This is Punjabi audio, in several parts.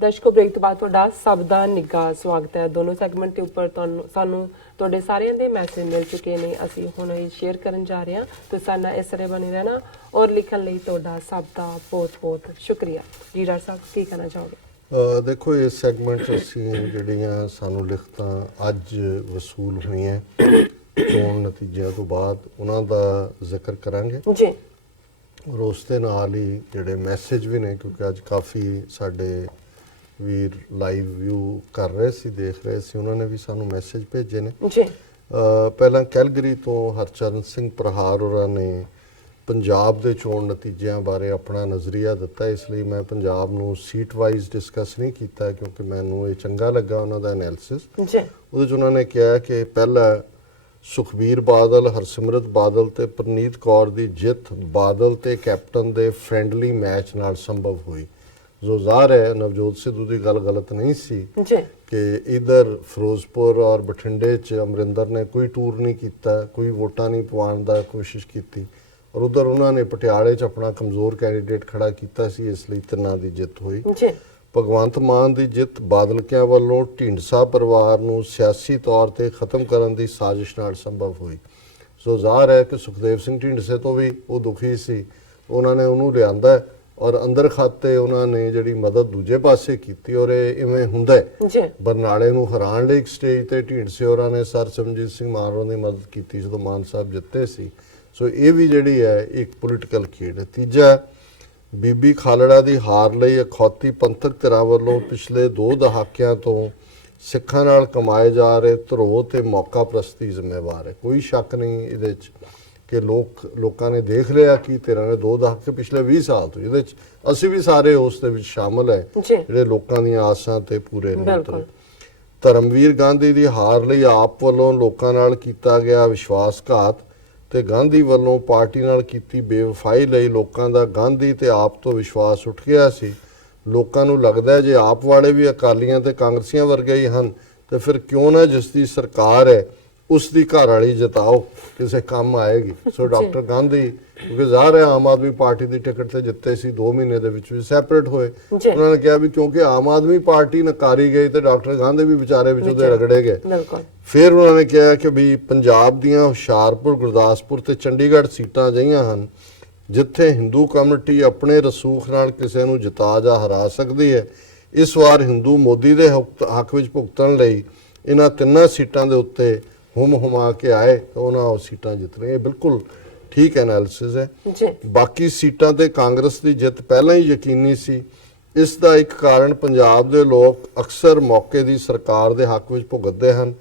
ਦਰਸ਼ਕੋ ਬ੍ਰੇਕ ਤੋਂ ਬਾਅਦ ਤੁਹਾਡਾ ਸਭ ਦਾ ਨਿੱਘਾ ਸਵਾਗਤ ਹੈ। ਦੋਨੋਂ ਸੈਗਮੈਂਟ ਦੇ ਉੱਪਰ ਸਾਨੂੰ ਤੁਹਾਡੇ ਸਾਰਿਆਂ ਦੇ ਮੈਸੇਜ ਮਿਲ ਚੁੱਕੇ ਨੇ। ਅਸੀਂ ਹੁਣ ਇਹ ਸ਼ੇਅਰ ਕਰਨ ਜਾ ਰਹੇ ਹਾਂ। ਤੁਸੀਂ ਸਾਡੇ ਨਾਲ ਇਸ ਤਰ੍ਹਾਂ ਬਣੇ ਰਹਿਣਾ ਔਰ ਲਿਖਣ ਲਈ ਤੁਹਾਡਾ ਸਭ ਦਾ ਬਹੁਤ-ਬਹੁਤ ਸ਼ੁਕਰੀਆ। ਜੀ ਡਾਕਟਰ ਸਾਹਿਬ ਕੀ ਕਹਿਣਾ ਚਾਹੋਗੇ? ਦੇਖੋ ਇਸ ਸੈਗਮੈਂਟ 'ਚ ਅਸੀਂ ਜਿਹੜੀਆਂ ਸਾਨੂੰ ਲਿਖਤਾਂ ਅੱਜ ਵਸੂਲ ਹੋਈਆਂ ਚੋਣ ਨਤੀਜਿਆਂ ਤੋਂ ਬਾਅਦ ਉਹਨਾਂ ਦਾ ਜ਼ਿਕਰ ਕਰਾਂਗੇ ਜੀ। ਔਰ ਉਸ ਦੇ ਨਾਲ ਹੀ ਜਿਹੜੇ ਮੈਸੇਜ ਵੀ ਨੇ, ਕਿਉਂਕਿ ਅੱਜ ਕਾਫੀ ਸਾਡੇ ਵੀਰ ਲਾਈਵ ਵਿਊ ਕਰ ਰਹੇ ਸੀ, ਦੇਖ ਰਹੇ ਸੀ, ਉਹਨਾਂ ਨੇ ਵੀ ਸਾਨੂੰ ਮੈਸੇਜ ਭੇਜੇ ਨੇ ਜੀ। ਪਹਿਲਾਂ ਕੈਲਗਰੀ ਤੋਂ ਹਰਚਰਨ ਸਿੰਘ ਪ੍ਰਹਾਰ ਹੋਰਾਂ ਨੇ ਪੰਜਾਬ ਦੇ ਚੋਣ ਨਤੀਜਿਆਂ ਬਾਰੇ ਆਪਣਾ ਨਜ਼ਰੀਆ ਦਿੱਤਾ। ਇਸ ਲਈ ਮੈਂ ਪੰਜਾਬ ਨੂੰ ਸੀਟ ਵਾਈਜ਼ ਡਿਸਕਸ ਨਹੀਂ ਕੀਤਾ ਕਿਉਂਕਿ ਮੈਨੂੰ ਇਹ ਚੰਗਾ ਲੱਗਾ ਉਹਨਾਂ ਦਾ ਐਨਾਲਿਸਿਸ। ਉਹਦੇ 'ਚ ਉਹਨਾਂ ਨੇ ਕਿਹਾ ਕਿ ਪਹਿਲਾ ਸੁਖਬੀਰ ਬਾਦਲ, ਹਰਸਿਮਰਤ ਬਾਦਲ ਤੇ ਪ੍ਰਨੀਤ ਕੌਰ ਦੀ ਜਿੱਤ ਬਾਦਲ ਤੇ ਕੈਪਟਨ ਦੇ ਫ੍ਰੈਂਡਲੀ ਮੈਚ ਨਾਲ ਸੰਭਵ ਹੋਈ। ਜੋ ਜ਼ਾਹਰ ਹੈ ਨਵਜੋਤ ਸਿੱਧੂ ਦੀ ਗੱਲ ਗਲਤ ਨਹੀਂ ਸੀ ਕਿ ਇਧਰ ਫਿਰੋਜ਼ਪੁਰ ਔਰ ਬਠਿੰਡੇ 'ਚ ਅਮਰਿੰਦਰ ਨੇ ਕੋਈ ਟੂਰ ਨਹੀਂ ਕੀਤਾ, ਕੋਈ ਵੋਟਾਂ ਨਹੀਂ ਪਵਾਉਣ ਦਾ ਕੋਸ਼ਿਸ਼ ਕੀਤੀ, ਔਰ ਉਧਰ ਉਹਨਾਂ ਨੇ ਪਟਿਆਲੇ 'ਚ ਆਪਣਾ ਕਮਜ਼ੋਰ ਕੈਂਡੀਡੇਟ ਖੜਾ ਕੀਤਾ ਸੀ, ਇਸ ਲਈ ਤਿੰਨਾਂ ਦੀ ਜਿੱਤ ਹੋਈ। ਭਗਵੰਤ ਮਾਨ ਦੀ ਜਿੱਤ ਬਾਦਲਕਿਆਂ ਵੱਲੋਂ ਢੀਂਡਸਾ ਪਰਿਵਾਰ ਨੂੰ ਸਿਆਸੀ ਤੌਰ ਤੇ ਖਤਮ ਕਰਨ ਦੀ ਸਾਜ਼ਿਸ਼ ਨਾਲ ਸੰਭਵ ਹੋਈ। ਸੋ ਜ਼ਾਹਰ ਹੈ ਕਿ ਸੁਖਦੇਵ ਸਿੰਘ ਢੀਂਡਸੇ ਤੋਂ ਵੀ ਉਹ ਦੁਖੀ ਸੀ, ਉਹਨਾਂ ਨੇ ਉਹਨੂੰ ਲਿਆਂਦਾ ਔਰ ਅੰਦਰ ਖਾਤੇ ਉਹਨਾਂ ਨੇ ਜਿਹੜੀ ਮਦਦ ਦੂਜੇ ਪਾਸੇ ਕੀਤੀ। ਔਰ ਇਹ ਇਵੇਂ ਹੁੰਦਾ ਬਰਨਾਲੇ ਨੂੰ ਹਰਾਉਣ ਲਈ ਇੱਕ ਸਟੇਜ ਤੇ ਢੀਂਡਸੇ ਹੋਰਾਂ ਨੇ ਸਰ ਸਿਮਰਜੀਤ ਸਿੰਘ ਮਾਨ ਹੋਰਾਂ ਦੀ ਮਦਦ ਕੀਤੀ ਜਦੋਂ ਮਾਨ ਸਾਹਿਬ ਜਿੱਤੇ ਸੀ। ਸੋ ਇਹ ਵੀ ਜਿਹੜੀ ਹੈ ਇੱਕ ਪੋਲੀਟੀਕਲ ਖੇਡ ਹੈ। ਤੀਜਾ, ਬੀਬੀ ਖਾਲੜਾ ਦੀ ਹਾਰ ਲਈ ਅਖੌਤੀ ਪੰਥਕ ਧਿਰਾਂ ਵੱਲੋਂ ਪਿਛਲੇ 2 ਦਹਾਕਿਆਂ ਤੋਂ ਸਿੱਖਾਂ ਨਾਲ ਕਮਾਏ ਜਾ ਰਹੇ ਧਰੋਹ ਤੇ ਮੌਕਾ ਪ੍ਰਸਤੀ ਜ਼ਿੰਮੇਵਾਰ ਹੈ। ਕੋਈ ਸ਼ੱਕ ਨਹੀਂ ਇਹਦੇ 'ਚ ਕਿ ਲੋਕਾਂ ਨੇ ਦੇਖ ਲਿਆ ਕਿ ਧਿਰਾਂ ਨੇ 2 ਦਹਾਕੇ ਪਿਛਲੇ 20 ਸਾਲ ਤੋਂ, ਇਹਦੇ 'ਚ ਅਸੀਂ ਵੀ ਸਾਰੇ ਉਸ ਦੇ ਵਿੱਚ ਸ਼ਾਮਲ ਹੈ ਜਿਹੜੇ ਲੋਕਾਂ ਦੀਆਂ ਆਸਾਂ ਤੇ ਪੂਰੇ ਨਹੀਂ ਉਤਰੇ। ਧਰਮਵੀਰ ਗਾਂਧੀ ਦੀ ਹਾਰ ਲਈ ਆਪ ਵੱਲੋਂ ਲੋਕਾਂ ਨਾਲ ਕੀਤਾ ਗਿਆ ਵਿਸ਼ਵਾਸਘਾਤ ਤੇ ਗਾਂਧੀ ਵੱਲੋਂ ਪਾਰਟੀ ਨਾਲ ਕੀਤੀ ਬੇਵਫਾਈ ਲਈ ਲੋਕਾਂ ਦਾ ਗਾਂਧੀ ਤੇ ਆਪ ਤੋਂ ਵਿਸ਼ਵਾਸ ਉੱਠ ਗਿਆ ਸੀ। ਲੋਕਾਂ ਨੂੰ ਲੱਗਦਾ ਜੇ ਆਪ ਵਾਲੇ ਵੀ ਅਕਾਲੀਆਂ ਤੇ ਕਾਂਗਰਸੀਆਂ ਵਰਗੇ ਹੀ ਹਨ ਤੇ ਫਿਰ ਕਿਉਂ ਨਾ ਜਿਸ ਦੀ ਸਰਕਾਰ ਹੈ ਉਸ ਦੀ ਘਰ ਵਾਲੀ ਜਿਤਾਓ, ਕਿਸੇ ਕੰਮ ਆਏਗੀ। ਸੋ ਡਾਕਟਰ ਗਾਂਧੀ ਕਿਉਂਕਿ ਜ਼ਾਹਰ ਹੈ ਆਮ ਆਦਮੀ ਪਾਰਟੀ ਦੀ ਟਿਕਟ ਤੇ ਜਿੱਤੇ ਸੀ, 2 ਮਹੀਨੇ ਦੇ ਵਿੱਚ ਵੀ ਸੈਪਰੇਟ ਹੋਏ। ਉਹਨਾਂ ਨੇ ਕਿਹਾ ਵੀ ਕਿਉਂਕਿ ਆਮ ਆਦਮੀ ਪਾਰਟੀ ਨਕਾਰੀ ਗਈ ਤੇ ਡਾਕਟਰ ਗਾਂਧੀ ਵੀ ਵਿਚਾਰੇ ਵਿੱਚ ਉਹਦੇ ਰਗੜੇ ਗਏ। ਫਿਰ ਉਹਨਾਂ ਨੇ ਕਿਹਾ ਕਿ ਵੀ ਪੰਜਾਬ ਦੀਆਂ ਹੁਸ਼ਿਆਰਪੁਰ, ਗੁਰਦਾਸਪੁਰ ਤੇ ਚੰਡੀਗੜ੍ਹ ਸੀਟਾਂ ਅਜਿਹੀਆਂ ਹਨ ਜਿੱਥੇ ਹਿੰਦੂ ਕਮਿਊਨਿਟੀ ਆਪਣੇ ਰਸੂਖ ਨਾਲ ਕਿਸੇ ਨੂੰ ਜਿਤਾ ਜਾਂ ਹਰਾ ਸਕਦੀ ਹੈ। ਇਸ ਵਾਰ ਹਿੰਦੂ ਮੋਦੀ ਦੇ ਹੱਕ ਵਿੱਚ ਭੁਗਤਣ ਲਈ ਇਹਨਾਂ 3 ਸੀਟਾਂ ਦੇ ਉੱਤੇ ਹੁਮਾ ਕੇ ਆਏ ਤਾਂ ਉਹਨਾਂ ਉਹ ਸੀਟਾਂ ਜਿੱਤ ਲਈਆਂ। ਇਹ ਬਿਲਕੁਲ ਠੀਕ ਐਨਾਲਿਸਿਸ ਹੈ। ਬਾਕੀ ਸੀਟਾਂ ਤੇ ਕਾਂਗਰਸ ਦੀ ਜਿੱਤ ਪਹਿਲਾਂ ਹੀ ਯਕੀਨੀ ਸੀ। ਇਸ ਦਾ ਇੱਕ ਕਾਰਨ ਪੰਜਾਬ ਦੇ ਲੋਕ ਅਕਸਰ ਮੌਕੇ ਦੀ ਸਰਕਾਰ ਦੇ ਹੱਕ ਵਿੱਚ ਭੁਗਤਦੇ ਹਨ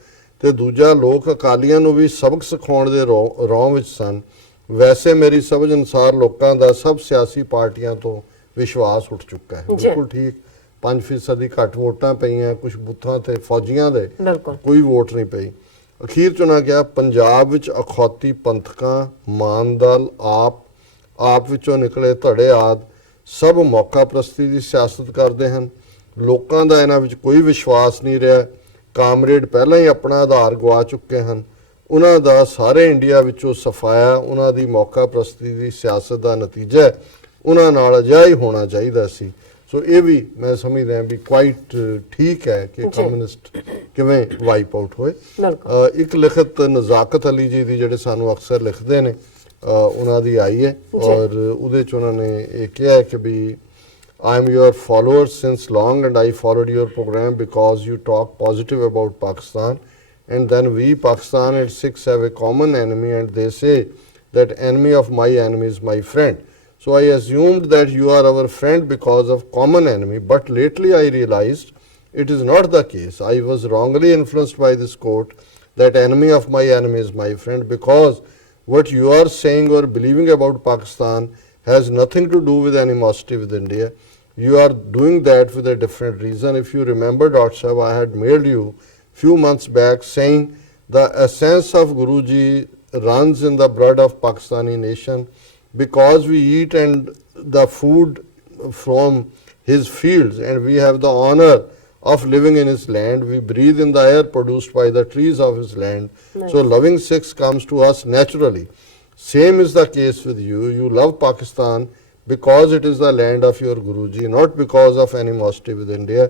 ਤੇ ਦੂਜਾ ਲੋਕ ਅਕਾਲੀਆਂ ਨੂੰ ਵੀ ਸਬਕ ਸਿਖਾਉਣ ਦੇ ਰੌਂ ਵਿੱਚ ਸਨ। ਵੈਸੇ ਮੇਰੀ ਸਮਝ ਅਨੁਸਾਰ ਲੋਕਾਂ ਦਾ ਸਭ ਸਿਆਸੀ ਪਾਰਟੀਆਂ ਤੋਂ ਵਿਸ਼ਵਾਸ ਉੱਠ ਚੁੱਕਾ ਹੈ। ਬਿਲਕੁਲ ਠੀਕ, 5% ਦੀ ਘੱਟ ਵੋਟਾਂ ਪਈਆਂ, ਕੁਝ ਬੂਥਾਂ ਤੇ ਫੌਜੀਆਂ ਦੇ ਕੋਈ ਵੋਟ ਨਹੀਂ ਪਈ। ਅਖੀਰ ਚੁਣਾ ਗਿਆ ਪੰਜਾਬ ਵਿੱਚ ਅਖੌਤੀ ਪੰਥਕਾਂ, ਮਾਨਦਲ, ਆਪ ਵਿੱਚੋਂ ਨਿਕਲੇ ਧੜੇ ਆਦਿ ਸਭ ਮੌਕਾ ਪ੍ਰਸਤੀ ਦੀ ਸਿਆਸਤ ਕਰਦੇ ਹਨ। ਲੋਕਾਂ ਦਾ ਇਹਨਾਂ ਵਿੱਚ ਕੋਈ ਵਿਸ਼ਵਾਸ ਨਹੀਂ ਰਿਹਾ। ਕਾਮਰੇਡ ਪਹਿਲਾਂ ਹੀ ਆਪਣਾ ਆਧਾਰ ਗਵਾ ਚੁੱਕੇ ਹਨ। ਉਹਨਾਂ ਦਾ ਸਾਰੇ ਇੰਡੀਆ ਵਿੱਚੋਂ ਸਫਾਇਆ ਉਹਨਾਂ ਦੀ ਮੌਕਾ ਪ੍ਰਸਤੀ ਦੀ ਸਿਆਸਤ ਦਾ ਨਤੀਜਾ ਹੈ। ਉਹਨਾਂ ਨਾਲ ਅਜਿਹਾ ਹੀ ਹੋਣਾ ਚਾਹੀਦਾ ਸੀ। ਸੋ ਇਹ ਵੀ ਮੈਂ ਸਮਝਦਾ ਵੀ ਕੁਆਇਟ ਠੀਕ ਹੈ ਕਿ ਕਮਿਊਨਿਸਟ ਕਿਵੇਂ ਵਾਈਪ ਆਊਟ ਹੋਏ। ਇੱਕ ਲਿਖਤ ਨਜ਼ਾਕਤ ਅਲੀ ਜੀ ਦੀ ਜਿਹੜੇ ਸਾਨੂੰ ਅਕਸਰ ਲਿਖਦੇ ਨੇ ਉਹਨਾਂ ਦੀ ਆਈ ਹੈ ਔਰ ਉਹਦੇ 'ਚ ਉਹਨਾਂ ਨੇ ਇਹ ਕਿਹਾ ਕਿ ਵੀ I am your follower since long and I followed your program because you talk positive about Pakistan and then we Pakistan and Sikhs have a common enemy and they say that enemy of my enemy is my friend. So I assumed that you are our friend because of common enemy, but lately I realized it is not the case. I was wrongly influenced by this quote that enemy of my enemy is my friend because what you are saying or believing about Pakistan has nothing to do with animosity with India. You are doing that with a different reason. If you remember, Dr. Sahib, I had mailed you few months back saying the essence of Guruji runs in the blood of Pakistani nation because we eat and the food from his fields and we have the honor of living in his land. We breathe in the air produced by the trees of his land. Nice. So loving Sikhs comes to us naturally. Same is the case with you. You love Pakistan because it is the land of your Guruji, not because of animosity with India.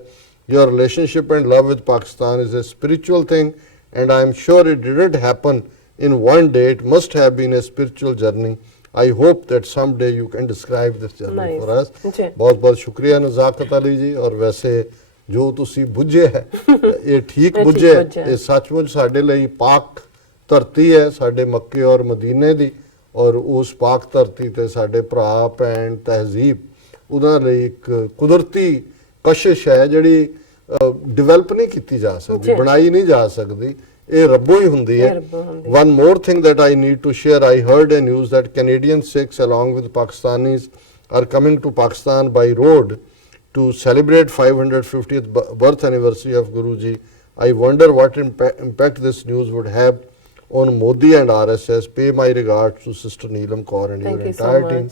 Your relationship and love with Pakistan is a spiritual thing, and I am sure it didn't happen in one day. It must have been a spiritual journey. I hope that someday you can describe this journey Nice. for us. जी. बहुत बहुत शुक्रिया नज़ाकत अली जी। और वैसे जो ਤੁਸੀਂ ਬੁੱਝੇ ਹੈ ਇਹ ਠੀਕ ਬੁੱਝੇ ਹੈ, ਇਹ ਸੱਚਮੁੱਚ ਸਾਡੇ ਲਈ ਪਾਕ ਧਰਤੀ ਹੈ, ਸਾਡੇ ਮੱਕੇ ਔਰ ਮਦੀਨੇ ਦੀ, ਔਰ ਉਸ ਪਾਕ ਧਰਤੀ ਤੇ ਸਾਡੇ ਭਰਾ ਭੈਣ ਤਹਿਜ਼ੀਬ ਉਹਨਾਂ ਲਈ ਇੱਕ ਕੁਦਰਤੀ ਕਸ਼ਿਸ਼ ਹੈ ਜਿਹੜੀ ਡਿਵੈਲਪ ਨਹੀਂ ਕੀਤੀ ਜਾ ਸਕਦੀ, ਬਣਾਈ ਨਹੀਂ ਜਾ ਸਕਦੀ, ਇਹ ਰੱਬੋਂ ਹੀ ਹੁੰਦੀ ਹੈ। One more thing that I need to share, I heard a news that Canadian Sikhs along with Pakistanis are coming to Pakistan by road to celebrate 550th birth anniversary of Guruji. I wonder what impact this news would have on Modi and RSS. Pay my regards to Sister Neelam Kaur and your entire team.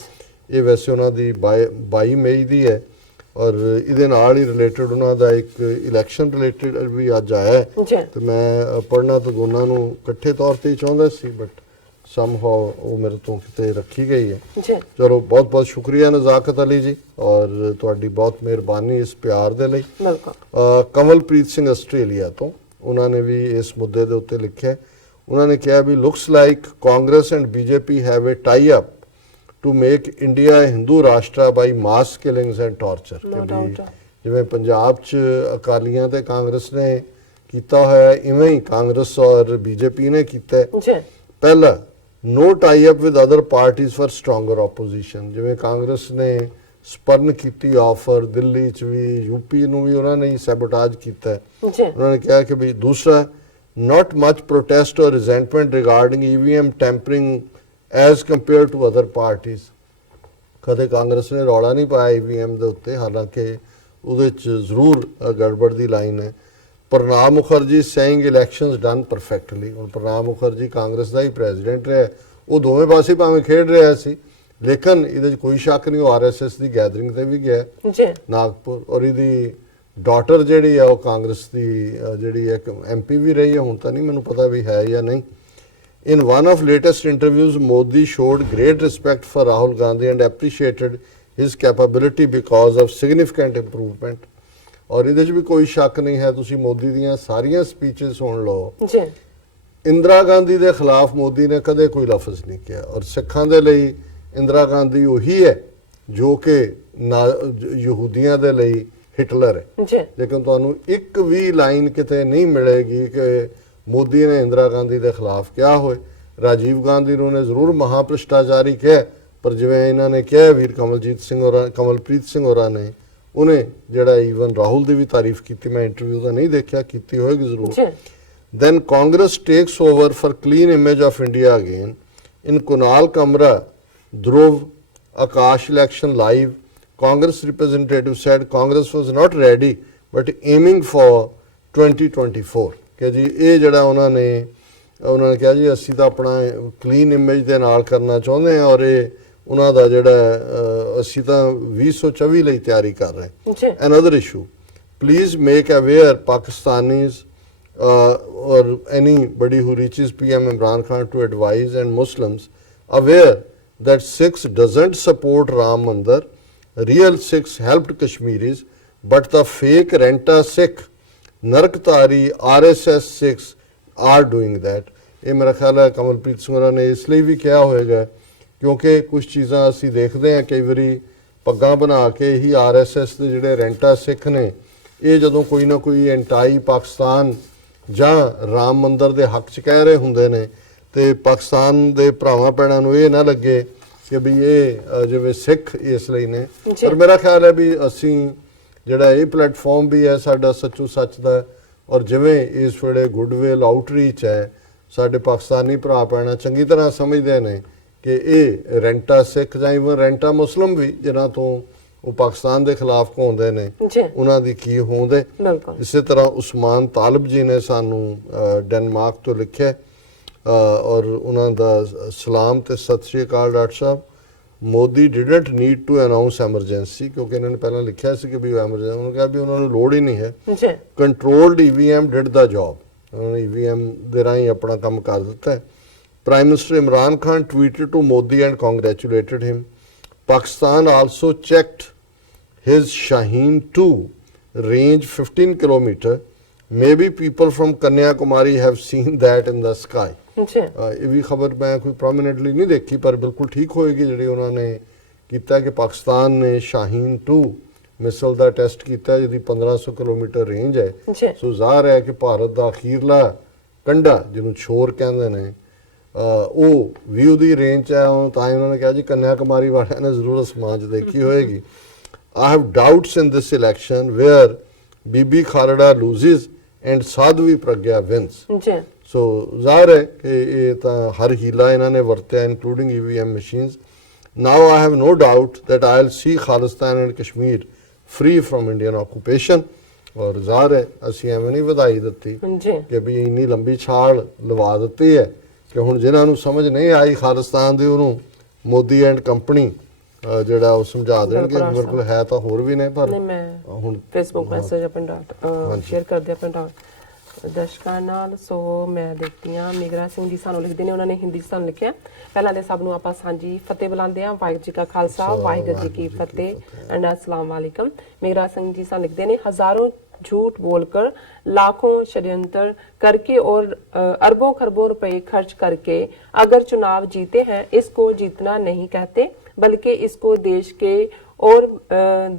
ਇਹ ਵੈਸੇ ਉਹਨਾਂ ਦੀ 22 ਮਈ ਦੀ ਹੈ, ਔਰ ਇਹਦੇ ਨਾਲ ਹੀ ਰਿਲੇਟਡ ਉਹਨਾਂ ਦਾ ਇੱਕ ਇਲੈਕਸ਼ਨ ਰਿਲੇਟਡ ਵੀ ਅੱਜ ਆਇਆ ਹੈ, ਤੇ ਮੈਂ ਪੜ੍ਹਨਾ ਤਾਂ ਦੋਨਾਂ ਨੂੰ ਇਕੱਠੇ ਤੌਰ ਤੇ ਹੀ ਚਾਹੁੰਦਾ ਸੀ, ਬਟ ਸਮਹਾਉ ਉਹ ਮੇਰੇ ਤੋਂ ਕਿਤੇ ਰੱਖੀ ਗਈ ਹੈ। ਚਲੋ ਬਹੁਤ ਬਹੁਤ ਸ਼ੁਕਰੀਆ ਨਜ਼ਾਕਤ ਅਲੀ ਜੀ, ਔਰ ਤੁਹਾਡੀ ਬਹੁਤ ਮਿਹਰਬਾਨੀ ਇਸ ਪਿਆਰ ਦੇ ਲਈ। ਕਮਲਪ੍ਰੀਤ ਸਿੰਘ ਆਸਟ੍ਰੇਲੀਆ ਤੋਂ, ਉਹਨਾਂ ਨੇ ਵੀ ਇਸ ਮੁੱਦੇ ਦੇ ਉੱਤੇ ਲਿਖਿਆ। ਉਹਨਾਂ ਨੇ ਕਿਹਾ ਵੀ looks like Congress and BJP have a tie up to make India a Hindu Rashtra by mass killings and torture. ਜਿਵੇਂ ਪੰਜਾਬ 'ਚ ਅਕਾਲੀਆਂ ਤੇ ਕਾਂਗਰਸ ਨੇ ਕੀਤਾ ਹੋਇਆ, ਇਵੇਂ ਹੀ ਕਾਂਗਰਸ ਔਰ ਬੀਜੇਪੀ ਨੇ ਕੀਤਾ ਹੈ। ਪਹਿਲਾ, no tie up with other parties for stronger opposition. ਜਿਵੇਂ ਕਾਂਗਰਸ ਨੇ ਸਪਰਨ ਕੀਤੀ ਆਫਰ, ਦਿੱਲੀ 'ਚ ਵੀ ਯੂਪੀ ਨੂੰ ਵੀ ਉਹਨਾਂ ਨੇ ਸੈਬੋਟਾਜ ਕੀਤਾ। ਉਹਨਾਂ ਨੇ ਕਿਹਾ ਕਿ ਵੀ ਦੂਸਰਾ, not much protest or resentment regarding EVM tampering as compared to other parties. ਕਦੇ ਕਾਂਗਰਸ ਨੇ ਰੌਲਾ ਨਹੀਂ ਪਾਇਆ EVM ਦੇ ਉੱਤੇ, ਹਾਲਾਂਕਿ ਉਹਦੇ 'ਚ ਜ਼ਰੂਰ ਗੜਬੜ ਦੀ ਲਾਈਨ ਹੈ। Pranab Mukherjee saying elections done perfectly. ਹੁਣ ਪ੍ਰਣਾਬ ਮੁਖਰਜੀ ਕਾਂਗਰਸ ਦਾ ਹੀ ਪ੍ਰੈਜ਼ੀਡੈਂਟ ਰਿਹਾ, ਉਹ ਦੋਵੇਂ ਪਾਸੇ ਭਾਵੇਂ ਖੇਡ ਰਿਹਾ ਸੀ, ਲੇਕਿਨ ਇਹਦੇ 'ਚ ਕੋਈ ਸ਼ੱਕ ਨਹੀਂ ਉਹ RSS ਦੀ ਗੈਦਰਿੰਗ ਤੇ ਵੀ ਗਿਆ ਨਾਗਪੁਰ, ਔਰ ਇਹਦੀ ਡਾਟਰ ਜਿਹੜੀ ਆ ਉਹ ਕਾਂਗਰਸ ਦੀ ਜਿਹੜੀ ਇੱਕ MP ਵੀ ਰਹੀ ਹੈ, ਹੁਣ ਤਾਂ ਨਹੀਂ ਮੈਨੂੰ ਪਤਾ ਵੀ ਹੈ ਜਾਂ ਨਹੀਂ। In one of latest interviews, Modi showed great respect for Rahul Gandhi and appreciated his capability because of significant improvement. और ਇਹਦੇ 'ਚ ਵੀ ਕੋਈ ਸ਼ੱਕ ਨਹੀਂ ਹੈ, ਤੁਸੀਂ ਮੋਦੀ ਦੀਆਂ ਸਾਰੀਆਂ ਸਪੀਚਸ ਸੁਣ ਲਓ। ਇੰਦਰਾ ਗਾਂਧੀ ਦੇ ਖਿਲਾਫ ਮੋਦੀ ਨੇ ਕਦੇ ਕੋਈ ਲਫ਼ਜ਼ ਨਹੀਂ ਕਿਹਾ, ਔਰ ਸਿੱਖਾਂ ਦੇ ਲਈ ਇੰਦਰਾ ਗਾਂਧੀ ਉਹੀ ਹੈ ਜੋ ਕਿ ਯਹੂਦੀਆਂ ਦੇ ਲਈ ਹਿਟਲਰ ਹੈ। ਲੇਕਿਨ ਤੁਹਾਨੂੰ ਇੱਕ ਵੀ ਲਾਈਨ ਕਿਤੇ ਨਹੀਂ ਮਿਲੇਗੀ ਕਿ ਮੋਦੀ ਨੇ ਇੰਦਰਾ ਗਾਂਧੀ ਦੇ ਖਿਲਾਫ ਕਿਹਾ ਹੋਏ। ਰਾਜੀਵ ਗਾਂਧੀ ਨੂੰ ਨੇ ਜ਼ਰੂਰ ਮਹਾਭ੍ਰਿਸ਼ਟਾਚਾਰੀ ਕਿਹਾ, ਪਰ ਜਿਵੇਂ ਇਹਨਾਂ ਨੇ ਕਿਹਾ ਵੀਰ ਕਮਲਪ੍ਰੀਤ ਸਿੰਘ ਹੋਰਾਂ ਨੇ, ਉਹਨੇ ਜਿਹੜਾ ਈਵਨ ਰਾਹੁਲ ਦੀ ਵੀ ਤਾਰੀਫ ਕੀਤੀ, ਮੈਂ ਇੰਟਰਵਿਊ ਦਾ ਨਹੀਂ ਦੇਖਿਆ, ਕੀਤੀ ਹੋਏਗੀ ਜ਼ਰੂਰ। Then Congress takes over for clean image of India again. In Kunal Kamra, Dhruv, Akash election live, Congress representative said Congress was not ready but aiming for 2024. ਕਿ ਜੀ ਇਹ ਜਿਹੜਾ ਉਹਨਾਂ ਨੇ ਕਿਹਾ ਜੀ ਅਸੀਂ ਤਾਂ ਆਪਣਾ ਕਲੀਨ ਇਮੇਜ ਦੇ ਨਾਲ ਕਰਨਾ ਚਾਹੁੰਦੇ ਹਾਂ, ਔਰ ਇਹ ਉਹਨਾਂ ਦਾ ਜਿਹੜਾ ਅਸੀਂ ਤਾਂ 2024 ਲਈ ਤਿਆਰੀ ਕਰ ਰਹੇ। Another issue, please make aware Pakistanis or anybody who reaches PM Imran Khan to advise and Muslims aware that Sikhs doesn't support Ram Mandir. Real Sikhs helped Kashmiris, but the fake Renta Sikh ਨਰਕਤਾਰੀ RSS Sikhs are doing that. ਇਹ ਮੇਰਾ ਖਿਆਲ ਹੈ ਕਮਲਪ੍ਰੀਤ ਸਿੰਘ ਹੋਰਾਂ ਨੇ ਇਸ ਲਈ ਵੀ ਕਿਹਾ ਹੋਏਗਾ ਕਿਉਂਕਿ ਕੁਝ ਚੀਜ਼ਾਂ ਅਸੀਂ ਦੇਖਦੇ ਹਾਂ ਕਈ ਵਾਰੀ ਪੱਗਾਂ ਬਣਾ ਕੇ ਹੀ RSS ਦੇ ਜਿਹੜੇ ਰੈਂਟਾ ਸਿੱਖ ਨੇ, ਇਹ ਜਦੋਂ ਕੋਈ ਨਾ ਕੋਈ ਐਂਟਾਈ ਪਾਕਿਸਤਾਨ ਜਾਂ ਰਾਮ ਮੰਦਰ ਦੇ ਹੱਕ 'ਚ ਕਹਿ ਰਹੇ ਹੁੰਦੇ ਨੇ, ਤੇ ਪਾਕਿਸਤਾਨ ਦੇ ਭਰਾਵਾਂ ਭੈਣਾਂ ਨੂੰ ਇਹ ਨਾ ਲੱਗੇ ਕਿ ਵੀ ਇਹ ਜਿਵੇਂ ਸਿੱਖ ਇਸ ਲਈ ਨੇ। ਪਰ ਮੇਰਾ ਖਿਆਲ ਹੈ ਵੀ ਅਸੀਂ ਜਿਹੜਾ ਇਹ ਪਲੇਟਫਾਰਮ ਵੀ ਹੈ ਸਾਡਾ ਸੱਚੋ ਸੱਚ ਦਾ, ਔਰ ਜਿਵੇਂ ਇਸ ਵੇਲੇ ਗੁੱਡਵਿਲ ਆਊਟਰੀਚ ਹੈ, ਸਾਡੇ ਪਾਕਿਸਤਾਨੀ ਭਰਾ ਭੈਣਾਂ ਚੰਗੀ ਤਰ੍ਹਾਂ ਸਮਝਦੇ ਨੇ ਕਿ ਇਹ ਰੈਂਟਾ ਸਿੱਖ ਜਾਂ ਇਵਨ ਰੈਂਟਾ ਮੁਸਲਿਮ ਵੀ ਜਿਨ੍ਹਾਂ ਤੋਂ ਉਹ ਪਾਕਿਸਤਾਨ ਦੇ ਖਿਲਾਫ ਘੁੰਮਦੇ ਨੇ, ਉਹਨਾਂ ਦੀ ਕੀ ਹੋਂਦ ਹੈ। ਇਸੇ ਤਰ੍ਹਾਂ ਉਸਮਾਨ ਤਾਲਿਬ ਜੀ ਨੇ ਸਾਨੂੰ ਡੈਨਮਾਰਕ ਤੋਂ ਲਿਖਿਆ, ਔਰ ਉਹਨਾਂ ਦਾ ਸਲਾਮ ਤੇ ਸਤਿ ਸ਼੍ਰੀ ਅਕਾਲ doctor Sahib. Modi didn't need to announce emergency, ਕਿਉਂਕਿ ਇਹਨਾਂ ਨੇ ਪਹਿਲਾਂ ਲਿਖਿਆ ਸੀ ਕਿ ਵੀ ਐਮਰਜੈਂਸੀ, ਉਹਨਾਂ ਕਿਹਾ ਵੀ ਉਹਨਾਂ ਨੂੰ ਲੋੜ ਹੀ ਨਹੀਂ ਹੈ। Controlled EVM did the job, ਉਹਨਾਂ ਨੇ EVM ਦੇ ਰਾਹੀਂ ਆਪਣਾ ਕੰਮ ਕਰ ਦਿੱਤਾ ਹੈ। Prime minister Imran Khan tweeted to Modi and congratulated him. Pakistan also checked his Shaheen 2 range 15 kilometer. Maybe people from Kanyakumari have seen that in the sky. ਇਹ ਵੀ ਖਬਰ ਮੈਂ ਕੋਈ ਪ੍ਰੋਮਿਨੈਂਟਲੀ ਨਹੀਂ ਦੇਖੀ ਪਰ ਬਿਲਕੁਲ ਠੀਕ ਹੋਏਗੀ ਜਿਹੜੀ ਉਹਨਾਂ ਨੇ ਕੀਤਾ ਕਿ ਪਾਕਿਸਤਾਨ ਨੇ ਸ਼ਾਹੀਨ 2 ਮਿਸਾਈਲ ਦਾ ਟੈਸਟ ਕੀਤਾ ਜਿਹਦੀ 1500 ਕਿਲੋਮੀਟਰ ਰੇਂਜ ਹੈ। ਸੋ ਜ਼ਾਹਰ ਹੈ ਕਿ ਭਾਰਤ ਦਾ ਅਖੀਰਲਾ ਕੰਢਾ ਜਿਹਨੂੰ ਛੋਰ ਕਹਿੰਦੇ ਨੇ ਉਹ ਵੀ ਉਹਦੀ ਰੇਂਜ ਹੈ। ਤਾਂ ਹੀ ਉਹਨਾਂ ਨੇ ਕਿਹਾ ਜੀ ਕੰਨਿਆਕੁਮਾਰੀ ਵਾਲਿਆਂ ਨੇ ਜ਼ਰੂਰ ਅਸਮਾਨ 'ਚ ਦੇਖੀ ਹੋਏਗੀ। I have doubts in this election where Bibi Khalida loses and Sadhvi Pragya wins. ਸੋ ਜ਼ਾਹਰ ਹੈ ਕਿ ਇਹ ਤਾਂ ਹਰ ਹੀਲਾ ਇਹਨਾਂ ਨੇ ਵਰਤਿਆ including EVM machines. Now I have no doubt that I will see Khalistan and Kashmir free from Indian occupation. ਔਰ ਜ਼ਾਹਰ ਹੈ ਅਸੀਂ ਐਵੇਂ ਨਹੀਂ ਵਧਾਈ ਦਿੱਤੀ ਕਿ ਵੀ ਇੰਨੀ ਲੰਬੀ ਛਾਲ ਲਵਾ ਦਿੱਤੀ ਹੈ ਕਿ ਹੁਣ ਜਿਨ੍ਹਾਂ ਨੂੰ ਸਮਝ ਨਹੀਂ ਆਈ ਖਾਲਿਸਤਾਨ ਦੀ ਉਹਨੂੰ ਮੋਦੀ ਐਂਡ ਕੰਪਨੀ ਜਿਹੜਾ ਉਹ ਸਮਝਾ ਦੇਣਗੇ। ਮੇਰੇ ਕੋਲ ਹੈ ਤਾਂ ਹੋਰ ਵੀ ਨੇ ਪਰ ਹੁਣ ਫੇਸਬੁੱਕ ਮੈਸੇਜ ਆਪਣਾ ਸ਼ੇਅਰ ਕਰਦੇ ਆਪਣਾ ਦਰਸ਼ਕਾਂ ਨਾਲ। ਸੋ ਮੈਂ ਦੇਖਦੀ ਹਾਂ ਮੇਗਰਾ ਸਿੰਘ ਜੀ ਸਾਨੂੰ ਲਿਖਦੇ ਨੇ, ਉਹਨਾਂ ਨੇ ਹਿੰਦੀ 'ਚ ਸਾਨੂੰ ਲਿਖਿਆ। ਪਹਿਲਾਂ ਦੇ ਸਭ ਨੂੰ ਆਪਾਂ ਸਾਂਝੀ ਫਤਿਹ ਬੁਲਾਉਂਦੇ ਹਾਂ। ਵਾਹਿਗੁਰੂ ਜੀ ਕਾ ਖਾਲਸਾ ਵਾਹਿਗੁਰੂ ਜੀ ਕੀ ਫਤਿਹ ਐਂਡ अस्सलाम वालेकुम। मेगरा सिंह जी सा लिखते हैं, हजारों झूठ बोलकर लाखों षड्यंत्र करके और अरबों खरबों रुपए खर्च करके अगर चुनाव जीते हैं, इसको जीतना नहीं कहते बल्कि इसको देश के और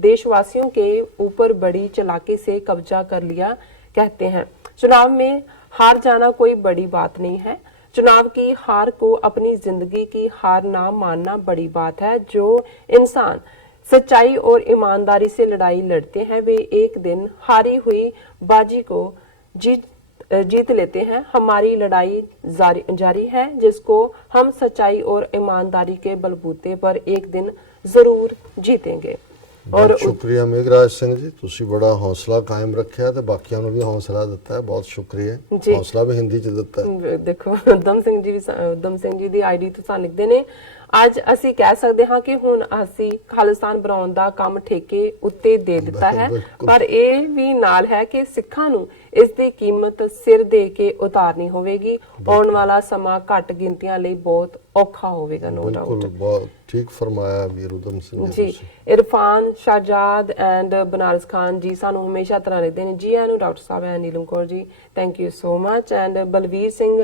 देशवासियों के ऊपर बड़ी चालाकी से कब्जा कर लिया कहते हैं। चुनाव में हार जाना कोई बड़ी बात नहीं है। चुनाव की हार को अपनी जिंदगी की हार ना मानना बड़ी बात है। जो इंसान सच्चाई और ईमानदारी से लड़ाई लड़ते हैं वे एक दिन हारी हुई बाजी को जीत लेते हैं। हमारी लड़ाई जारी है जिसको हम सच्चाई और ईमानदारी के बलबूते पर एक दिन जरूर जीतेंगे। बहुत शुक्रिया मेघराज सिंह जी, तुसी बड़ा हौसला कायम रखा ते बाकियां नूं भी हौसला दिता है। बहुत शुक्रिया। हौसला भी हिंदी च दिता है। देखो उधम सिंह जी दी आईडी तो सान लिखते ने, ਅੱਜ ਅਸੀਂ ਕਹਿ ਸਕਦੇ ਹਾਂ ਕਿ ਹੁਣ ਅਸੀਂ ਖਾਲਿਸਤਾਨ ਬਣਾਉਣ ਦਾ ਕੰਮ ਠੇਕੇ ਉੱਤੇ ਦੇ ਦਿੱਤਾ ਹੈ, ਪਰ ਇਹ ਵੀ ਨਾਲ ਹੈ ਕਿ ਸਿੱਖਾਂ ਨੂੰ ਇਸ ਦੀ ਕੀਮਤ ਸਿਰ ਦੇ ਕੇ ਉਤਾਰਨੀ ਹੋਵੇਗੀ। ਆਉਣ ਵਾਲਾ ਸਮਾਂ ਘੱਟ ਗਿਣਤੀਆਂ ਲਈ ਬਹੁਤ ਔਖਾ ਹੋਵੇਗਾ। No doubt. ਬਹੁਤ ਠੀਕ ਫਰਮਾਇਆ ਵੀਰ ਉਦਮ ਸਿੰਘ ਜੀ। ਇਰਫਾਨ ਸ਼ਾਹਜਾਦ ਐਂਡ ਬਨਾਰਸ ਖਾਨ ਜੀ ਸਾਨੂੰ ਹਮੇਸ਼ਾ ਤਰ੍ਹਾਂ ਲਿਖਦੇ ਨੇ, ਜੀ ਆਇਆਂ ਨੂੰ ਡਾਕਟਰ ਸਾਹਿਬ and Neelam Kaur ji, thank you so much. And Balvir Singh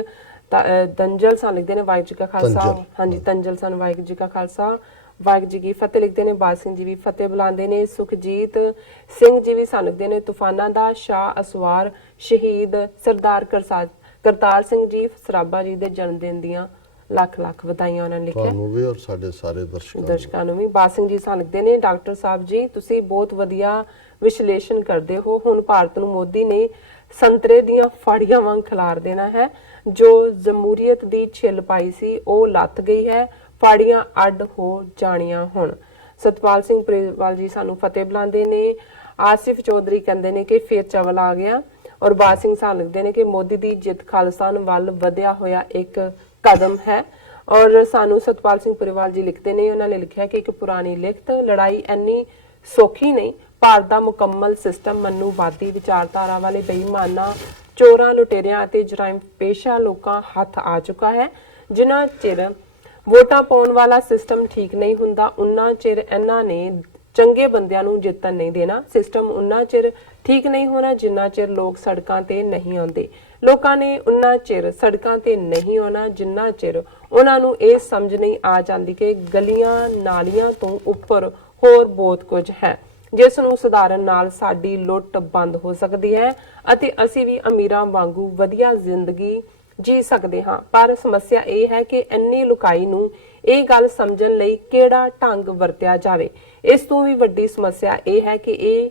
तंजल सन लिखते हैं, वाहिगुरू जी का खालसा। हाँ जी, तंजल सन वाहिगुरू जी का खालसा वाहिगुरू जी की फतेह लिखते हैं। बाल सिंह जी भी फतेह बुलाते हैं। सुखजीत सिंह जी भी सन लिखते हैं, तूफाना दा शाह असवार शहीद सरदार करतार सिंह जी सराबा जी के जन्मदिन दियां ਲੱਖ ਲੱਖ ਵਧਾਈਆਂ ਉਹਨਾਂ ਨੇ ਲਿਖਿਆ। ਤੁਹਾਨੂੰ ਵੀ ਔਰ ਸਾਡੇ ਸਾਰੇ ਦਰਸ਼ਕਾਂ ਨੂੰ ਵੀ। ਬਾਲ ਸਿੰਘ ਜੀ ਸਾਨੂੰ ਲਿਖਦੇ ਨੇ, ਡਾਕਟਰ ਸਾਹਿਬ ਜੀ ਤੁਸੀਂ ਬਹੁਤ ਵਧੀਆ ਵਿਸ਼ਲੇਸ਼ਣ ਕਰਦੇ ਹੋ। ਹੁਣ ਭਾਰਤ ਨੂੰ ਮੋਦੀ ਨੇ ਸੰਤਰੇ ਦੀਆਂ ਫਾੜੀਆਂ ਵਾਂਗ ਖਿਲਾਰ ਦੇਣਾ ਹੈ। ਜੋ ਜਮਹੂਰੀਅਤ ਦੀ ਛਿੱਲ ਪਾਈ ਸੀ ਉਹ ਲੱਥ ਗਈ ਹੈ, ਫਾੜੀਆਂ ਅੱਡ ਹੋ ਜਾਣੀਆਂ ਹੁਣ। ਸਤਪਾਲ ਸਿੰਘ ਪ੍ਰੇਵਾਲ ਜੀ ਸਾਨੂੰ ਫਤਿਹ ਬੁਲਾਉਂਦੇ ਨੇ। ਆਸਿਫ ਚੌਧਰੀ ਕਹਿੰਦੇ ਨੇ ਕਿ ਫੇਰ ਚਵਲ ਆ ਗਿਆ। ਔਰ ਬਾਲ ਸਿੰਘ ਸਾਨੂੰ ਲਿਖਦੇ ਨੇ ਕਿ ਮੋਦੀ ਦੀ ਜਿੱਤ ਖਾਲਿਸਤਾਨ ਵੱਲ ਵਧਿਆ ਹੋਇਆ ਇੱਕ ਕਦਮ ਹੈ। ਔਰ ਸਾਨੂੰ ਸਤਪਾਲ ਸਿੰਘ ਪੁਰੇਵਾਲ ਜੀ ਲਿਖਦੇ ਨੇ, ਉਹਨਾਂ ਨੇ ਲਿਖਿਆ ਕਿ ਇੱਕ ਪੁਰਾਣੀ ਲਿਖਤ, ਲੜਾਈ ਇੰਨੀ ਸੌਖੀ ਨਹੀਂ। ਭਾਰਤ ਦਾ ਮੁਕੰਮਲ ਸਿਸਟਮ ਮਨੂਵਾਦੀ ਵਿਚਾਰਧਾਰਾ ਵਾਲੇ ਬੇਈਮਾਨਾਂ, ਚੋਰਾਂ, ਲੁਟੇਰਿਆਂ ਅਤੇ ਜਰਾਇਮ ਪੇਸ਼ਾ ਲੋਕਾਂ ਹੱਥ ਆ ਚੁੱਕਾ ਹੈ। ਜਿਨ੍ਹਾਂ ਚਿਰ ਵੋਟਾਂ ਪਾਉਣ ਵਾਲਾ ਸਿਸਟਮ ਠੀਕ ਨਹੀਂ ਹੁੰਦਾ, ਉਨਾ ਚਿਰ ਇਹਨਾਂ ਨੇ ਚੰਗੇ ਬੰਦਿਆਂ ਨੂੰ ਜਿੱਤਣ ਨਹੀਂ ਦੇਣਾ। ਸਿਸਟਮ ਉਨਾ ਚਿਰ ਠੀਕ ਨਹੀਂ ਹੋਣਾ ਜਿੰਨਾ ਚਿਰ ਲੋਕ ਸੜਕਾਂ ਤੇ ਨਹੀਂ ਆਉਂਦੇ। ਲੋਕਾਂ ਨੇ ਉਨਾ ਚਿਰ ਸੜਕਾਂ ਤੇ ਨਹੀਂ ਆਉਣਾ ਜਿੰਨਾ ਚਿਰ ਉਹਨਾਂ ਨੂੰ ਇਹ ਸਮਝ ਨਹੀਂ ਆ ਜਾਂਦੀ ਕਿ ਗਲੀਆਂ ਨਾਲੀਆਂ ਤੋਂ ਉੱਪਰ ਹੋਰ ਬਹੁਤ ਕੁਝ ਹੈ ਜਿਸ ਨੂੰ ਸੁਧਾਰਨ ਨਾਲ ਸਾਡੀ ਲੁੱਟ ਬੰਦ ਹੋ ਸਕਦੀ ਹੈ ਅਤੇ ਅਸੀਂ ਵੀ ਅਮੀਰਾਂ ਵਾਂਗੂ ਵਧੀਆ ਜ਼ਿੰਦਗੀ ਜੀ ਸਕਦੇ ਹਾਂ। ਪਰ ਸਮੱਸਿਆ ਇਹ ਹੈ ਕਿ ਇੰਨੀ ਲੁਕਾਈ ਨੂੰ ਇਹ ਗੱਲ ਸਮਝਣ ਲਈ ਕਿਹੜਾ ਢੰਗ ਵਰਤਿਆ ਜਾਵੇ। ਇਸ ਤੋਂ ਵੀ ਵੱਡੀ ਸਮੱਸਿਆ ਇਹ ਹੈ ਕਿ ਇਹ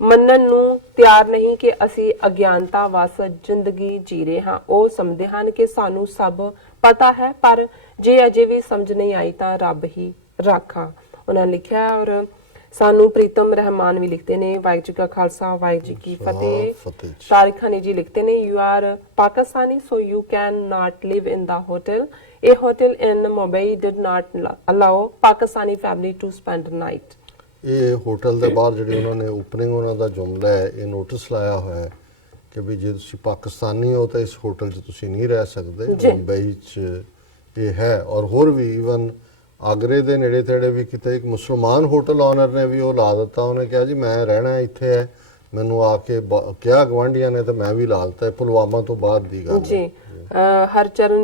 ਮੰਨਣ ਨੂੰ ਤਿਆਰ ਨਹੀਂ ਕਿ ਅਸੀਂ ਅਗਿਆਨਤਾ ਵਸ ਜ਼ਿੰਦਗੀ ਜੀ ਰਹੇ ਹਾਂ। ਉਹ ਸਮਝਦੇ ਹਨ ਕਿ ਸਾਨੂੰ ਸਭ ਪਤਾ ਹੈ, ਪਰ ਜੇ ਅਜੇ ਵੀ ਸਮਝ ਨਹੀਂ ਆਈ ਤਾਂ ਰੱਬ ਹੀ ਰਾਖਾ। ਉਹਨਾਂ ਲਿਖਿਆ। ਔਰ ਸਾਨੂੰ ਪ੍ਰੀਤਮ ਰਹਿਮਾਨ ਵੀ ਲਿਖते ਨੇ, वाहिगुरू जी का खालसा वाहिगुरू जी की फतेह। तारिक हनी जी लिखते ने, you are Pakistani so you can not live in the hotel. A hotel in Mumbai did not allow Pakistani family to spend night. ਇਹ ਹੋਟਲ ਦੇ ਬਾਹਰ ਜਿਹੜੀ ਉਹਨਾਂ ਨੇ ਓਪਨਿੰਗ ਉਹਨਾਂ ਦਾ ਜੁਮਲਾ ਹੈ, ਇਹ ਨੋਟਿਸ ਲਾਇਆ ਹੋਇਆ ਹੈ ਕਿ ਵੀ ਜੇ ਤੁਸੀਂ ਪਾਕਿਸਤਾਨੀ ਹੋ ਤਾਂ ਇਸ ਹੋਟਲ 'ਚ ਤੁਸੀਂ ਨਹੀਂ ਰਹਿ ਸਕਦੇ। ਮੁੰਬਈ 'ਚ ਇਹ ਹੈ। ਔਰ ਹੋਰ ਵੀ ਈਵਨ ਆਗਰੇ ਦੇ ਨੇੜੇ ਤੇੜੇ ਵੀ ਕਿਤੇ ਇੱਕ ਮੁਸਲਮਾਨ ਹੋਟਲ ਓਨਰ ਨੇ ਵੀ ਉਹ ਲਾ ਦਿੱਤਾ। ਉਹਨੇ ਕਿਹਾ ਜੀ ਮੈਂ ਰਹਿਣਾ ਇੱਥੇ ਹੈ, ਮੈਨੂੰ ਆ ਕੇ ਕਿਹਾ ਗਵਾਂਢੀਆਂ ਨੇ, ਤੇ ਮੈਂ ਵੀ ਲਾ ਦਿੱਤਾ। ਪੁਲਵਾਮਾ ਤੋਂ ਬਾਅਦ ਦੀ ਗੱਲ ਜੀ। ਹਰਚਰਨ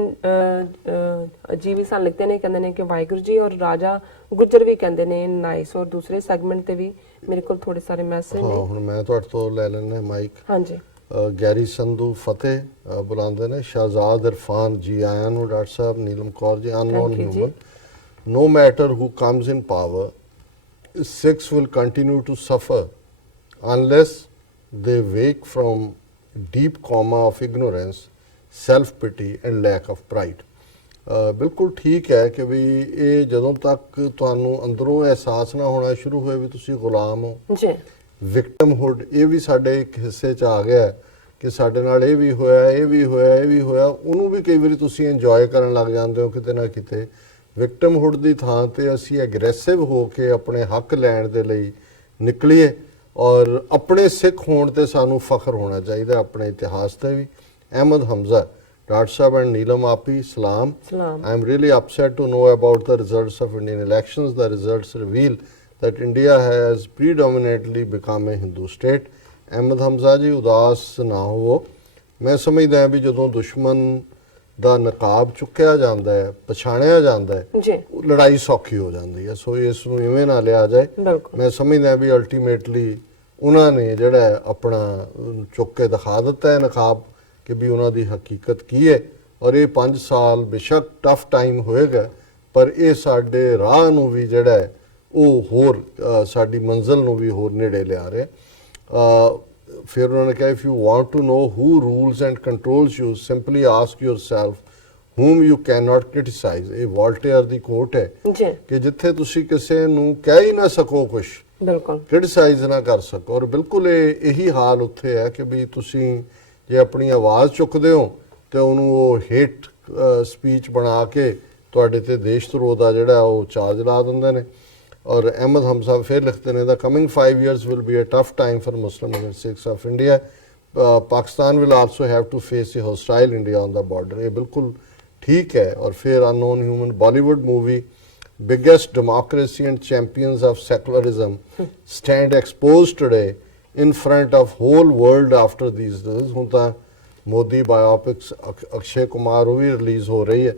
ਜੀ ਵੀ ਸਾਨੂੰ ਲਿਖਦੇ ਨੇ, ਕਹਿੰਦੇ ਨੇ ਕਿ ਵਾਹਿਗੁਰੂ ਜੀ, ਔਰ ਰਾਜਾ ਗੁੱਜਰ ਵੀ ਕਹਿੰਦੇ ਨੇ ਨਾਈਸ। ਔਰ ਦੂਸਰੇ ਸੈਗਮੈਂਟ ਤੇ ਵੀ ਮੇਰੇ ਕੋਲ ਥੋੜੇ ਸਾਰੇ ਮੈਸੇਜ ਨੇ। ਹੁਣ ਮੈਂ ਤੁਹਾਡੇ ਤੋਂ ਲੈ ਲੈਣਾ ਮਾਈਕ। ਹਾਂਜੀ। ਗੈਰੀ ਸੰਧੂ ਫਤਿਹ ਬੁਲਾਉਂਦੇ ਨੇ। ਸ਼ਹਿਜ਼ਾਦ ਇਰਫਾਨ ਜੀ ਆਇਆਂ ਨੂੰ ਡਾਕਟਰ ਸਾਹਿਬ। ਨੀਲਮ ਕੌਰ ਜੀ unknown human. No matter who comes in power, Sikhs will continue to suffer unless they wake from deep coma of ignorance, self-pity and lack of pride. ਬਿਲਕੁਲ ਠੀਕ ਹੈ ਕਿ ਵੀ ਇਹ ਜਦੋਂ ਤੱਕ ਤੁਹਾਨੂੰ ਅੰਦਰੋਂ ਅਹਿਸਾਸ ਨਾ ਹੋਣਾ ਸ਼ੁਰੂ ਹੋਏ ਵੀ ਤੁਸੀਂ ਗੁਲਾਮ ਹੋ ਜੀ। ਵਿਕਟਮਹੁੱਡ ਇਹ ਵੀ ਸਾਡੇ ਇੱਕ ਹਿੱਸੇ 'ਚ ਆ ਗਿਆ ਕਿ ਸਾਡੇ ਨਾਲ ਇਹ ਵੀ ਹੋਇਆ, ਇਹ ਵੀ ਹੋਇਆ, ਇਹ ਵੀ ਹੋਇਆ, ਉਹਨੂੰ ਵੀ ਕਈ ਵਾਰੀ ਤੁਸੀਂ ਇੰਜੋਏ ਕਰਨ ਲੱਗ ਜਾਂਦੇ ਹੋ ਕਿਤੇ ਨਾ ਕਿਤੇ। ਵਿਕਟਮਹੁੱਡ ਦੀ ਥਾਂ ਤੇ ਅਸੀਂ ਐਗਰੈਸਿਵ ਹੋ ਕੇ ਆਪਣੇ ਹੱਕ ਲੈਣ ਦੇ ਲਈ ਨਿਕਲੀਏ, ਔਰ ਆਪਣੇ ਸਿੱਖ ਹੋਣ ਤੇ ਸਾਨੂੰ ਫਖਰ ਹੋਣਾ ਚਾਹੀਦਾ, ਆਪਣੇ ਇਤਿਹਾਸ ਤੇ ਵੀ। ਅਹਿਮਦ ਹਮਜ਼ਾ ਡਾਕਟਰ ਸਾਹਿਬ ਐਂਡ ਨੀਲਮ ਆਪੀ ਸਲਾਮ। I am really upset to know about the results of Indian elections. The results reveal that India has predominantly become a Hindu state. Ahmad Hamza ਜੀ ਉਦਾਸ ਨਾ ਹੋਵੋ। ਮੈਂ ਸਮਝਦਾ ਵੀ ਜਦੋਂ ਦੁਸ਼ਮਣ ਦਾ ਨਕਾਬ ਚੁੱਕਿਆ ਜਾਂਦਾ ਹੈ, ਪਛਾਣਿਆ ਜਾਂਦਾ ਹੈ, ਲੜਾਈ ਸੌਖੀ ਹੋ ਜਾਂਦੀ ਹੈ। ਸੋ ਇਸ ਨੂੰ ਇਵੇਂ ਨਾ ਲਿਆ ਜਾਏ। ਮੈਂ ਸਮਝਦਾ ਵੀ ਅਲਟੀਮੇਟਲੀ ਉਹਨਾਂ ਨੇ ਜਿਹੜਾ ਆਪਣਾ ਚੁੱਕ ਕੇ ਦਿਖਾ ਦਿੱਤਾ ਹੈ ਨਕਾਬ ਕਿ ਵੀ ਉਹਨਾਂ ਦੀ ਹਕੀਕਤ ਕੀ ਹੈ। ਔਰ ਇਹ 5 ਸਾਲ ਬੇਸ਼ੱਕ ਟਫ ਟਾਈਮ ਹੋਏਗਾ, ਪਰ ਇਹ ਸਾਡੇ ਰਾਹ ਨੂੰ ਵੀ ਜਿਹੜਾ ਹੈ ਉਹ ਹੋਰ ਸਾਡੀ ਮੰਜ਼ਿਲ ਨੂੰ ਵੀ ਹੋਰ ਨੇੜੇ ਲਿਆ ਰਿਹਾ। ਫਿਰ ਉਹਨਾਂ ਨੇ ਕਿਹਾ if you want to know who rules and controls you, simply ask yourself whom you cannot criticize. ਇਹ ਵਾਲਟੇਅਰ ਦੀ ਕੋਟ ਹੈ ਕਿ ਜਿੱਥੇ ਤੁਸੀਂ ਕਿਸੇ ਨੂੰ ਕਹਿ ਹੀ ਨਾ ਸਕੋ ਕੁਝ, ਬਿਲਕੁਲ ਕ੍ਰਿਟਿਸਾਈਜ਼ ਨਾ ਕਰ ਸਕੋ। ਔਰ ਬਿਲਕੁਲ ਇਹੀ ਹਾਲ ਉੱਥੇ ਹੈ ਕਿ ਵੀ ਤੁਸੀਂ ਜੇ ਆਪਣੀ ਆਵਾਜ਼ ਚੁੱਕਦੇ ਹੋ ਤੇ ਉਹਨੂੰ ਉਹ ਹੇਟ ਸਪੀਚ ਬਣਾ ਕੇ ਤੁਹਾਡੇ ਤੇ ਦੇਸ਼ ਧਰੋਹ ਦਾ ਜਿਹੜਾ ਉਹ ਚਾਰਜ ਲਾ ਦਿੰਦੇ ਨੇ। और अहमद हम साहब फिर लिखते हैं the coming 5 years will be a tough time for Muslim and Sikhs of India. Pakistan will also have to face a hostile India on the border. ये बिल्कुल ठीक है। और फिर unknown human Bollywood movie biggest democracy and champions of secularism stand exposed today in front of whole world after these days. ਹੁਣ ਤਾਂ ਮੋਦੀ ਬਾਇਓਪਿਕਸ ਅਕਸ਼ੇ ਕੁਮਾਰ ਉਹ ਵੀ ਰਿਲੀਜ਼ ਹੋ ਰਹੀ ਹੈ।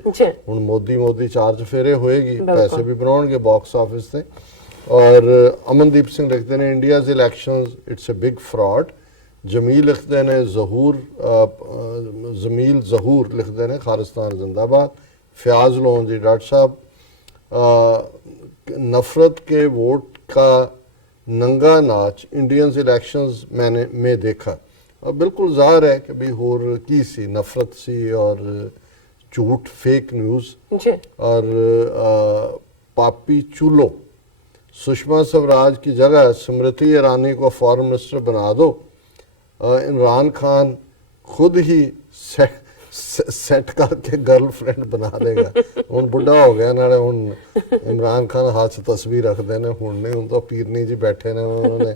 ਹੁਣ ਮੋਦੀ ਚਾਰਜ ਫੇਰੇ ਹੋਏਗੀ, ਪੈਸੇ ਵੀ ਬਣਾਉਣਗੇ ਬਾਕਸ ਆਫਿਸ ਤੇ। ਔਰ ਅਮਨਦੀਪ ਸਿੰਘ ਲਿਖਦੇ ਨੇ India's elections it's a big fraud. Jamil ਲਿਖਦੇ ਨੇ ਜ਼ਮੀਲ ਜ਼ਹੂਰ ਲਿਖਦੇ ਨੇ ਖਾਲਿਸਤਾਨ ਜ਼ਿੰਦਾਬਾਦ। ਫਿਆਜ਼ ਲੋਨ ਜੀ ਡਾਕਟਰ ਸਾਹਿਬ नफरत के वोट का नंगा नाच इंडियंस इलेक्शंस मैंने में देखा। और बिल्कुल ज़ाहिर है कि भाई होर की सी नफरत सी और झूठ फेक न्यूज़ और पापी चूलो। सुषमा स्वराज की जगह स्मृति ईरानी को फॉरेन मिनिस्टर बना दो। इमरान खान खुद ही सेट करके गर्लफ्रेंड बना लेगा। ਹੁਣ बुढ़ा हो गया नाले ਹੁਣ इमरान खान हाथ 'ਚ तस्वीर रखते हैं। ਹੁਣ नहीं ਹੁਣ ਤਾਂ ਪੀਰਨੀ जी बैठे ने उन्होंने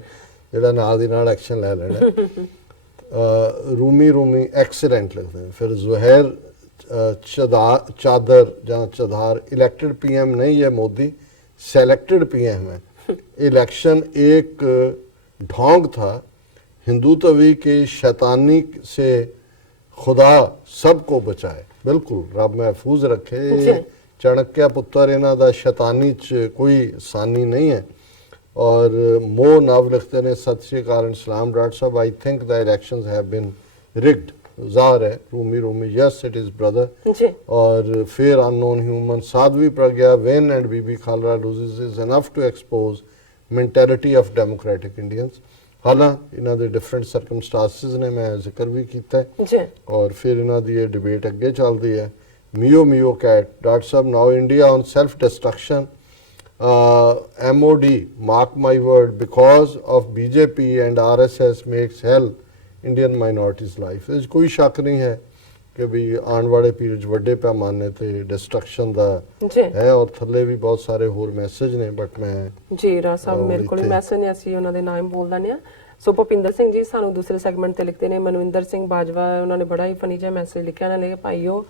ਜਿਹੜਾ ਨਾਲ ਦੀ ਨਾਲ एक्शन ले लेना। रूमी एक्सीलेंट लिखते हैं। फिर जुहैर चादर जहाँ चधार इलेक्टेड PM नहीं है मोदी, सेलेक्टेड PM है। इलेक्शन एक ढोंग था। हिंदुत्वी के शैतानी से खुदा सबको बचाए। बिल्कुल रब महफूज रखे। चाणक्य पुत्र इन्हों का शैतानी च कोई सानी नहीं है। और मोह नव लिखते ने सत श्री अकाल इस्लाम डॉक्टर साहब I think the elections have been rigged. ज़ाहिर है Rumi yes it is brother. और फिर unknown human Sadhvi Pragya win and Bibi Khalra loses is enough to expose mentality of democratic Indians. हालांकि इन्हों के डिफरेंट सरकमस्टांसिस ने मैं जिक्र भी किया है। और फिर इन्हों की ये डिबेट अगे चलती है। मियो कैट डॉक्टर साहब now India on self destruction MOD mark my word because of BJP and RSS makes hell Indian minorities life। इस कोई शक नहीं है कि भी आने वाले पीरियड वड्डे पैमाने ते डिस्ट्रक्शन दा है। और थल्ले भी बहुत सारे होर मैसेज ने बट मैं जी राज साहब मेरे को मैसेज ने ਅਸੀਂ ਉਹਨਾਂ ਦੇ ਨਾਮ ਬੋਲ ਦਨੇ ਆ। ਸੋ ਭੁਪਿੰਦਰ ਸਿੰਘ ਜੀ ਸਾਨੂੰ ਦੂਸਰੇ ਸੈਗਮੈਂਟ ਤੇ ਲਿਖਦੇ ਨੇ। ਮਨਵਿੰਦਰ ਸਿੰਘ ਬਾਜਵਾ ਉਹਨਾਂ ਨੇ ਬੜਾ ਹੀ ਫਨੀ ਜਿਹਾ ਮੈਸੇਜ ਲਿਖਿਆ। ਨਾ ਲੈ ਭਾਈਓ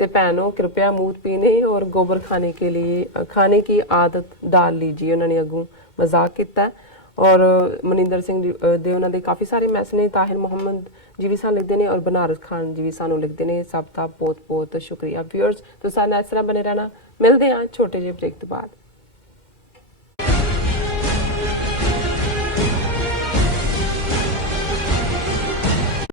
ते बहनों कृपया मूत पीने और गोबर खाने की आदत डाल लीजिए। उन्होंने अगू मजाक किया। और मनिंदर सिंह दे उन्होंने काफ़ी सारे मैसेज ने। ताहिर मुहम्मद जी भी सानू लिखते हैं और बनारस खान जी भी सानू लिखते हैं। सब का बहुत बहुत शुक्रिया व्यूअर्स। तो सारे इस तरह बने रहना। मिलते हैं छोटे जे ब्रेक तो बाद।